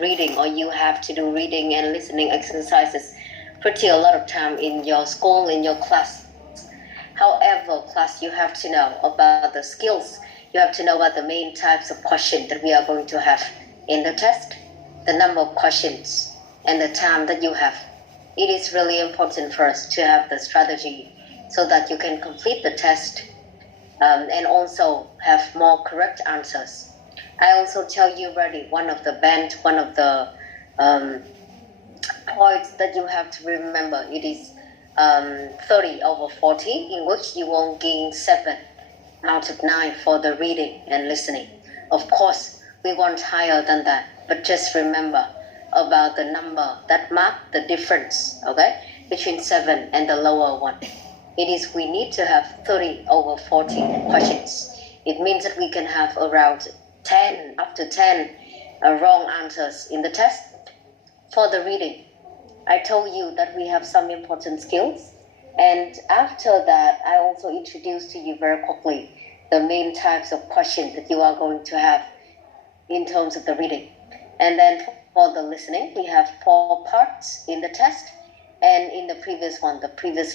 reading, or you have to do reading and listening exercises pretty a lot of time in your school, in your class. However, class, you have to know about the skills. You have to know about the main types of questions that we are going to have in the test, the number of questions, and the time that you have. It is really important for us to have the strategy so that you can complete the test and also have more correct answers. I also tell you already one of the points that you have to remember. It is 30 over 40, in which you won't gain 7 out of 9 for the reading and listening. Of course, we want higher than that, but just remember about the number that mark the difference, okay, between 7 and the lower one. It is we need to have 30 over 40 questions. It means that we can have around 10, up to 10 wrong answers in the test. For the reading, I told you that we have some important skills, and after that, I also introduced to you very quickly the main types of questions that you are going to have in terms of the reading. And then for the listening, we have 4 parts in the test, and in the previous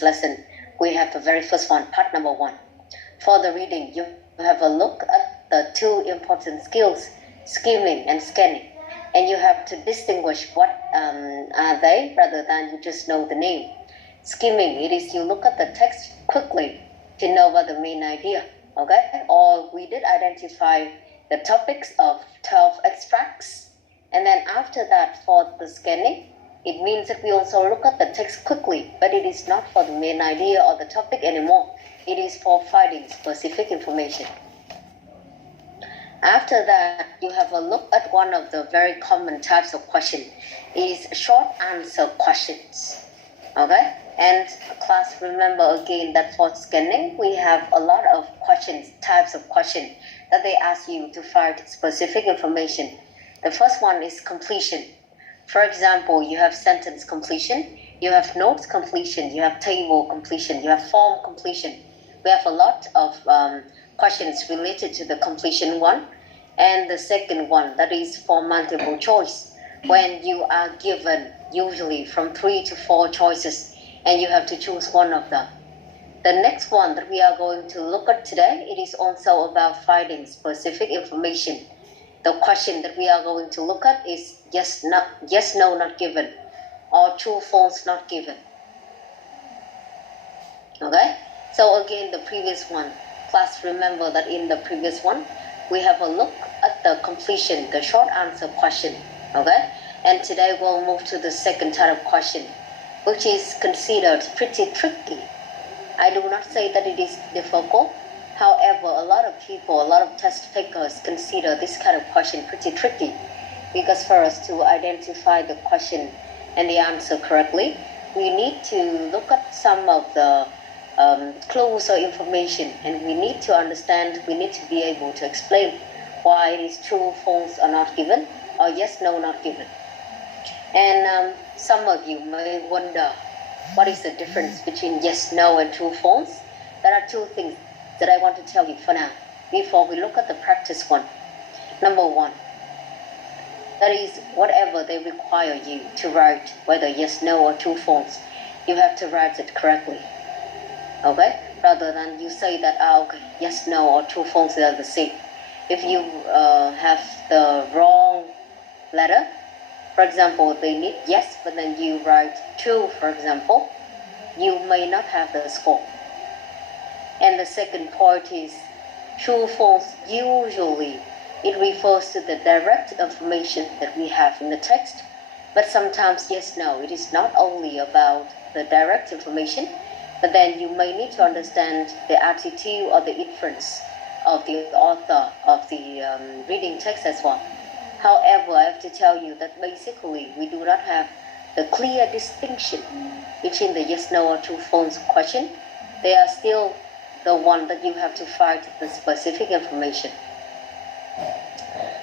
lesson, we have the very first one, part number 1. For the reading, you have a look at the 2 important skills, skimming and scanning. And you have to distinguish what are they rather than you just know the name. Skimming, it is you look at the text quickly to know about the main idea, okay? Or we did identify the topics of 12 extracts. And then after that, for the scanning, it means that we also look at the text quickly, but it is not for the main idea or the topic anymore. It is for finding specific information. After that, you have a look at one of the very common types of question. It is short answer questions. Okay? And class, remember again that for scanning, we have a lot of questions, types of questions that they ask you to find specific information. The first one is completion. For example, you have sentence completion, you have notes completion, you have table completion, you have form completion. We have a lot of questions related to the completion one. And the second one, that is for multiple choice, when you are given usually from 3 to 4 choices and you have to choose one of them. The next one that we are going to look at today, it is also about finding specific information. The question that we are going to look at is yes, no, not given, or true, false, not given. Okay? So again, the previous one, class, remember that in the previous one, we have a look at the completion, the short answer question. Okay? And today we'll move to the second type of question, which is considered pretty tricky. I do not say that it is difficult. However, a lot of people, a lot of test takers consider this kind of question pretty tricky, because for us to identify the question and the answer correctly, we need to look at some of the clues or information, and we need to understand, we need to be able to explain why it is true, false, or not given, or yes, no, not given. And some of you may wonder, what is the difference between yes, no, and true, false? There are 2 things that I want to tell you for now, before we look at the practice one. Number 1, that is whatever they require you to write, whether yes, no, or true, false, you have to write it correctly. Okay? Rather than you say that, okay, yes, no, or true, false, they are the same. If you have the wrong letter, for example, they need yes, but then you write true, for example, you may not have the score. And the second point is true, false, usually it refers to the direct information that we have in the text, but sometimes yes, no, it is not only about the direct information, but then you may need to understand the attitude or the inference of the author of the reading text as well. However, I have to tell you that basically we do not have the clear distinction between the yes, no, or true, false question. They are still the one that you have to find the specific information.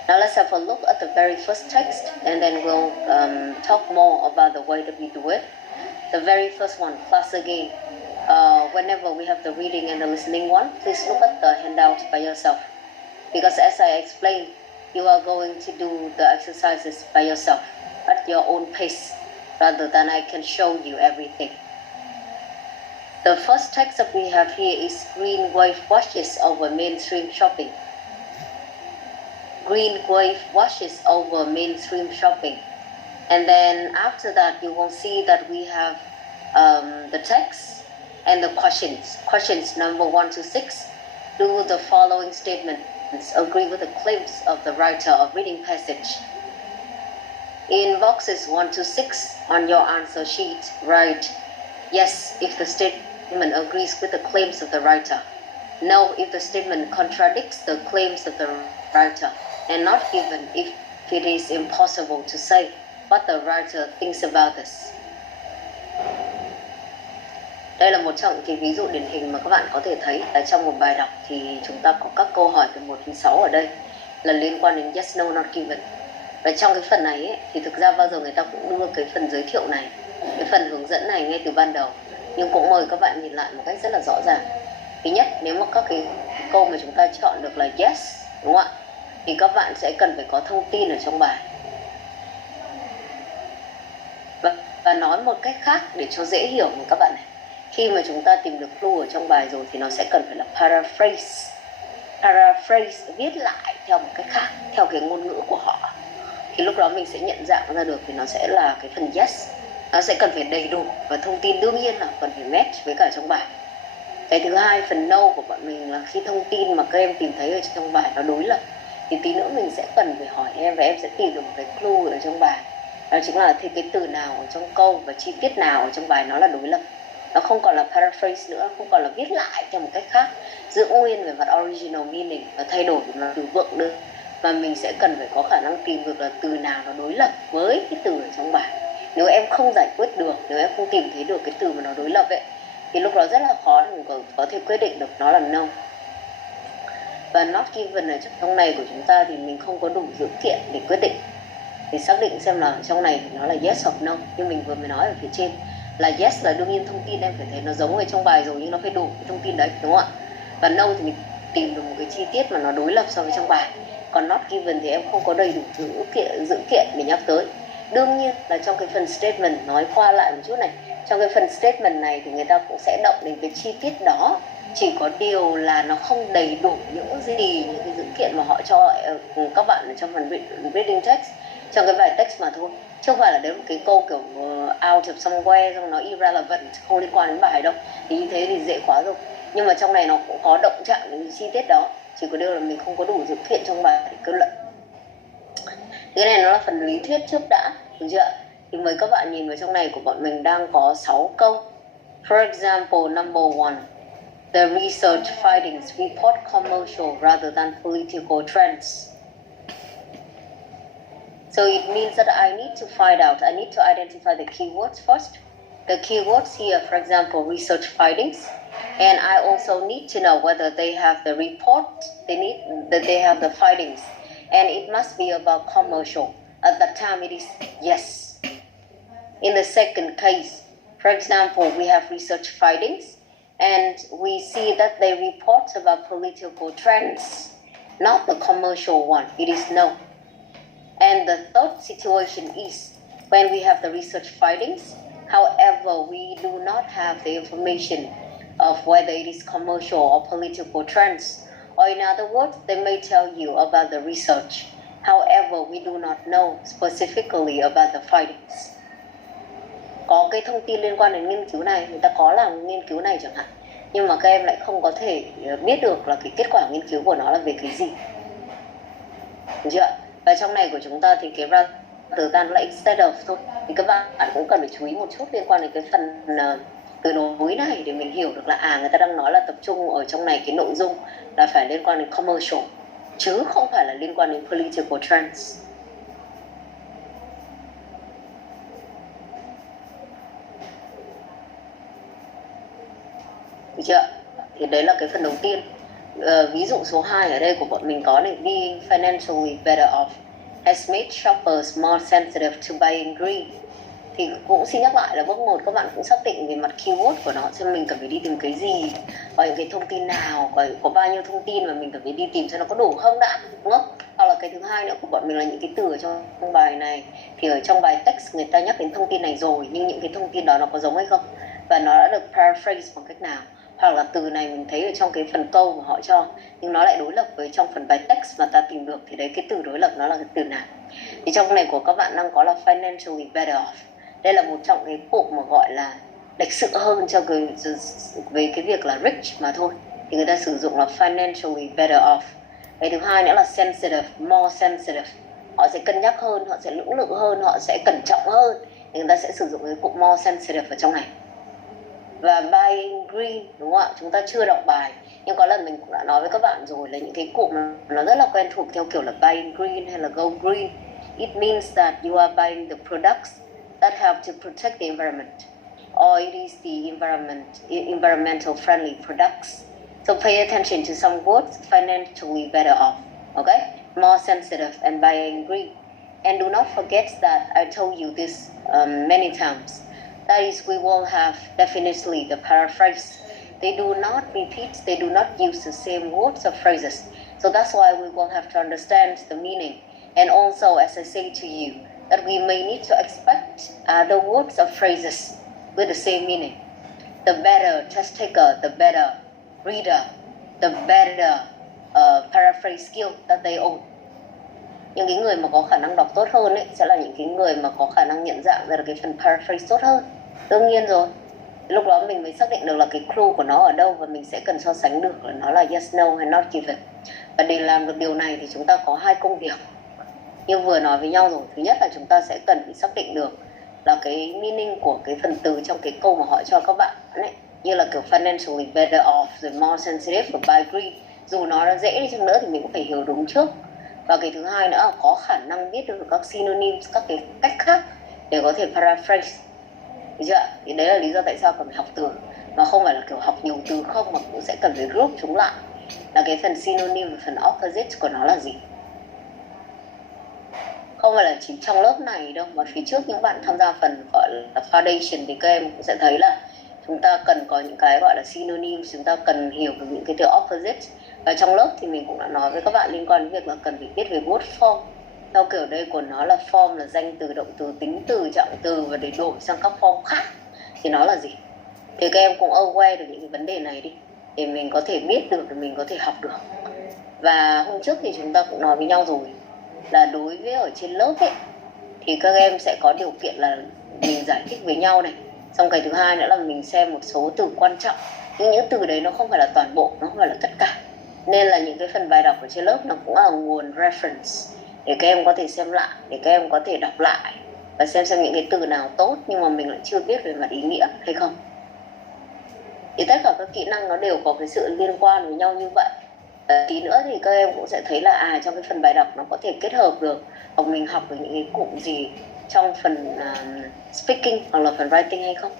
Now let's have a look at the very first text, and then we'll talk more about the way that we do it. The very first one, class again. Whenever we have the reading and the listening one, please look at the handout by yourself. Because as I explained, you are going to do the exercises by yourself at your own pace rather than I can show you everything. The first text that we have here is green wave washes over mainstream shopping. Green wave washes over mainstream shopping. And then after that, you will see that we have the text and the questions. Questions number 1 to 6. Do the following statements agree with the claims of the writer of reading passage? In boxes 1 to 6 on your answer sheet, write yes if the statement agrees with the claims of the writer, no if the statement contradicts the claims of the writer, and not given if it is impossible to say what the writer thinks about this. Đây là một trong những ví dụ điển hình mà các bạn có thể thấy là trong một bài đọc thì chúng ta có các câu hỏi từ 1 đến 6 ở đây là liên quan đến yes, no, not given. Và trong cái phần này ấy, thì thực ra bao giờ người ta cũng đưa cái phần giới thiệu này, cái phần hướng dẫn này ngay từ ban đầu. Nhưng cũng mời các bạn nhìn lại một cách rất là rõ ràng. Thứ nhất, nếu mà các cái câu mà chúng ta chọn được là yes, đúng không ạ? Thì các bạn sẽ cần phải có thông tin ở trong bài. Và nói một cách khác để cho dễ hiểu với các bạn này. Khi mà chúng ta tìm được clue ở trong bài rồi thì nó sẽ cần phải là paraphrase. Paraphrase viết lại theo một cách khác, theo cái ngôn ngữ của họ. Thì lúc đó mình sẽ nhận dạng ra được thì nó sẽ là cái phần yes. Nó sẽ cần phải đầy đủ và thông tin đương nhiên là cần phải match với cả trong bài. Cái thứ hai, phần no của bọn mình là khi thông tin mà các em tìm thấy ở trong bài nó đối lập thì tí nữa mình sẽ cần phải hỏi em và em sẽ tìm được một cái clue ở trong bài. Đó chính là thì cái từ nào ở trong câu và chi tiết nào ở trong bài nó là đối lập. Nó không còn là paraphrase nữa, không còn là viết lại theo một cách khác, giữ nguyên về mặt original meaning và thay đổi về mặt từ vựng nữa. Mà mình sẽ cần phải có khả năng tìm được là từ nào nó đối lập với cái từ ở trong bài. Nếu em không giải quyết được, nếu em không tìm thấy được cái từ mà nó đối lập ấy, thì lúc đó rất là khó để mình có thể quyết định được nó là no. Và not given ở trong này của chúng ta thì mình không có đủ dữ kiện để quyết định, để xác định xem là trong này thì nó là yes hoặc no. Như mình vừa mới nói ở phía trên là yes là đương nhiên thông tin em phải thấy nó giống ở trong bài rồi, nhưng nó phải đủ cái thông tin đấy, đúng không ạ? Và no thì mình tìm được một cái chi tiết mà nó đối lập so với trong bài. Còn not given thì em không có đầy đủ dữ kiện để nhắc tới. Đương nhiên là trong cái phần statement, nói qua lại một chút này, trong cái phần statement này thì người ta cũng sẽ động đến cái chi tiết đó, chỉ có điều là nó không đầy đủ những gì, những cái dữ kiện mà họ cho các bạn ở trong phần reading text, trong cái bài text mà thôi. Chứ không phải là đến một cái câu kiểu out of somewhere xong nó irrelevant, không liên quan đến bài đâu. Thì như thế thì dễ quá rồi. Nhưng mà trong này nó cũng có động chạm đến chi tiết đó, chỉ có điều là mình không có đủ dữ kiện trong bài để kết luận. Cái này nó là phần lý thuyết trước đã, được chưa? Thì mời các bạn nhìn vào trong này của bọn mình đang có 6 câu. For example, number 1. The research findings report commercial rather than political trends. So it means that I need to find out, I need to identify the keywords first. The keywords here, for example, research findings. And I also need to know whether they have the report, they have the findings. And it must be about commercial. At that time it is yes. In the second case, for example, we have research findings and we see that they report about political trends, not the commercial one. It is no. And the third situation is when we have the research findings, however, we do not have the information of whether it is commercial or political trends. Or in other words, they may tell you about the research. However, we do not know specifically about the findings. Có cái thông tin liên quan đến nghiên cứu này, người ta có làm nghiên cứu này chẳng hạn, nhưng mà các em lại không có thể biết được là cái kết quả nghiên cứu của nó là về cái gì. Được chưa? Và trong này của chúng ta thì cái rather than là instead of thôi. Thì các bạn cũng cần phải chú ý một chút liên quan đến cái phần từ nối này để mình hiểu được là người ta đang nói là tập trung ở trong này cái nội dung là phải liên quan đến commercial chứ không phải là liên quan đến political trends. Được chưa? Thì đấy là cái phần đầu tiên. Ví dụ số 2 ở đây của bọn mình có này, being financially better off has made shoppers more sensitive to buying green. Thì cũng xin nhắc lại là bước 1 các bạn cũng xác định về mặt keyword của nó, xem mình cần phải đi tìm cái gì, có những cái thông tin nào, có bao nhiêu thông tin mà mình cần phải đi tìm cho nó có đủ không đã, đúng không? Hoặc là cái thứ hai nữa của bọn mình là những cái từ ở trong bài này thì ở trong bài text người ta nhắc đến thông tin này rồi, nhưng những cái thông tin đó nó có giống hay không và nó đã được paraphrase bằng cách nào, hoặc là từ này mình thấy ở trong cái phần câu mà họ cho nhưng nó lại đối lập với trong phần bài text mà ta tìm được, thì đấy cái từ đối lập nó là cái từ nào. Thì trong này của các bạn đang có là financially better off. Đây là một trong cái cụm mà gọi là lịch sự hơn cho về cái việc là rich mà thôi, thì người ta sử dụng là financially better off. Cái thứ hai nữa là sensitive, more sensitive, họ sẽ cân nhắc hơn, họ sẽ lưỡng lự hơn, họ sẽ cẩn trọng hơn, thì người ta sẽ sử dụng cái cụm more sensitive ở trong này. Và buying green, đúng không ạ? Chúng ta chưa đọc bài nhưng có lần mình cũng đã nói với các bạn rồi là những cái cụm nó rất là quen thuộc theo kiểu là buying green hay là go green. It means that you are buying the products that help to protect the environment, or it is the environmental friendly products. So pay attention to some words, financially better off, okay? More sensitive and buying green. And do not forget that I told you this many times. That is, we will have definitely the paraphrase. They do not repeat, they do not use the same words or phrases. So that's why we will have to understand the meaning. And also, as I say to you, that we may need to expect the words or phrases with the same meaning. The better test taker, the better reader, the better paraphrase skill that they own. Những cái người mà có khả năng đọc tốt hơn ấy sẽ là những cái người mà có khả năng nhận dạng ra được cái phần paraphrase tốt hơn. Đương nhiên rồi. Lúc đó mình mới xác định được là cái clue của nó ở đâu và mình sẽ cần so sánh được là nó là yes, no hay not given. Và để làm được điều này thì chúng ta có hai công việc. Như vừa nói với nhau rồi, thứ nhất là chúng ta sẽ cần phải xác định được là cái meaning của cái phần từ trong cái câu mà họ cho các bạn ấy, như là kiểu financially better off, rồi more sensitive và buy green. Dù nó dễ đi chăng nữa thì mình cũng phải hiểu đúng trước. Và cái thứ hai nữa là có khả năng biết được các synonyms, các cái cách khác để có thể paraphrase. Được chưa? Thì đấy là lý do tại sao cần phải học từ, mà không phải là kiểu học nhiều từ không, mà cũng sẽ cần phải group chúng lại là cái phần synonym và phần opposite của nó là gì. Không phải là chỉ trong lớp này đâu, mà phía trước những bạn tham gia phần gọi là foundation thì các em cũng sẽ thấy là chúng ta cần có những cái gọi là synonyms, chúng ta cần hiểu được những cái từ opposite. Và trong lớp thì mình cũng đã nói với các bạn liên quan đến việc là cần phải biết về word form. Theo kiểu đây của nó là form là danh từ, động từ, tính từ, trạng từ, và để đổi sang các form khác thì nó là gì. Thì các em cũng aware được những cái vấn đề này đi, để mình có thể biết được, để mình có thể học được. Và hôm trước thì chúng ta cũng nói với nhau rồi là đối với ở trên lớp ấy thì các em sẽ có điều kiện là mình giải thích với nhau này. Xong cái thứ hai nữa là mình xem một số từ quan trọng, nhưng những từ đấy nó không phải là toàn bộ, nó không phải là tất cả. Nên là những cái phần bài đọc ở trên lớp nó cũng là nguồn reference để các em có thể xem lại, để các em có thể đọc lại và xem những cái từ nào tốt nhưng mà mình lại chưa biết về mặt ý nghĩa hay không. Thì tất cả các kỹ năng nó đều có cái sự liên quan với nhau như vậy. Tí nữa thì các em cũng sẽ thấy là trong cái phần bài đọc nó có thể kết hợp được, hoặc mình học được những cái cụm gì trong phần speaking hoặc là phần writing hay không.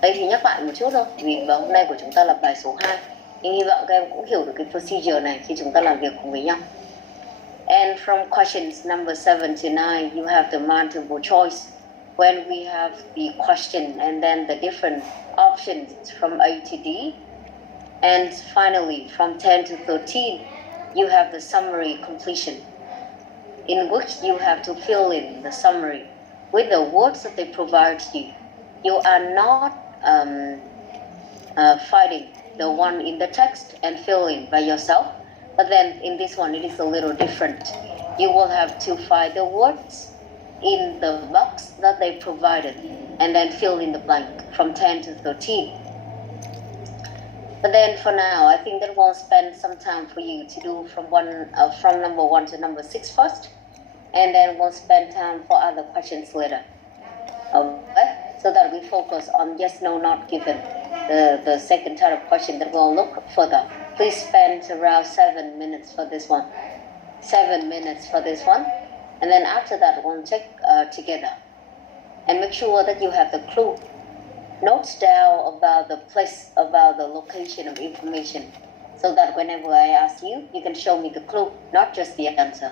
Đây thì nhắc lại một chút thôi, vì hôm nay của chúng ta là bài số 2. Nhưng hy vọng các em cũng hiểu được cái procedure này khi chúng ta làm việc cùng với nhau. And from questions number 7 to 9, you have the multiple choice. When we have the question and then the different options from A to D. And finally, from 10 to 13, you have the summary completion, in which you have to fill in the summary with the words that they provide you. You are not fighting the one in the text and fill in by yourself, but then in this one it is a little different. You will have to find the words in the box that they provided and then fill in the blank from 10 to 13. But then for now, I think that we'll spend some time for you to do from number 1 to number 6 first, and then we'll spend time for other questions later. Okay? So that we focus on yes, no, not given, the second type of question that we'll look further. Please spend around 7 minutes for this one. 7 minutes for this one. And then after that, we'll check together. And make sure that you have the clue. Notes down about the place, about the location of information, so that whenever I ask you, you can show me the clue, not just the answer.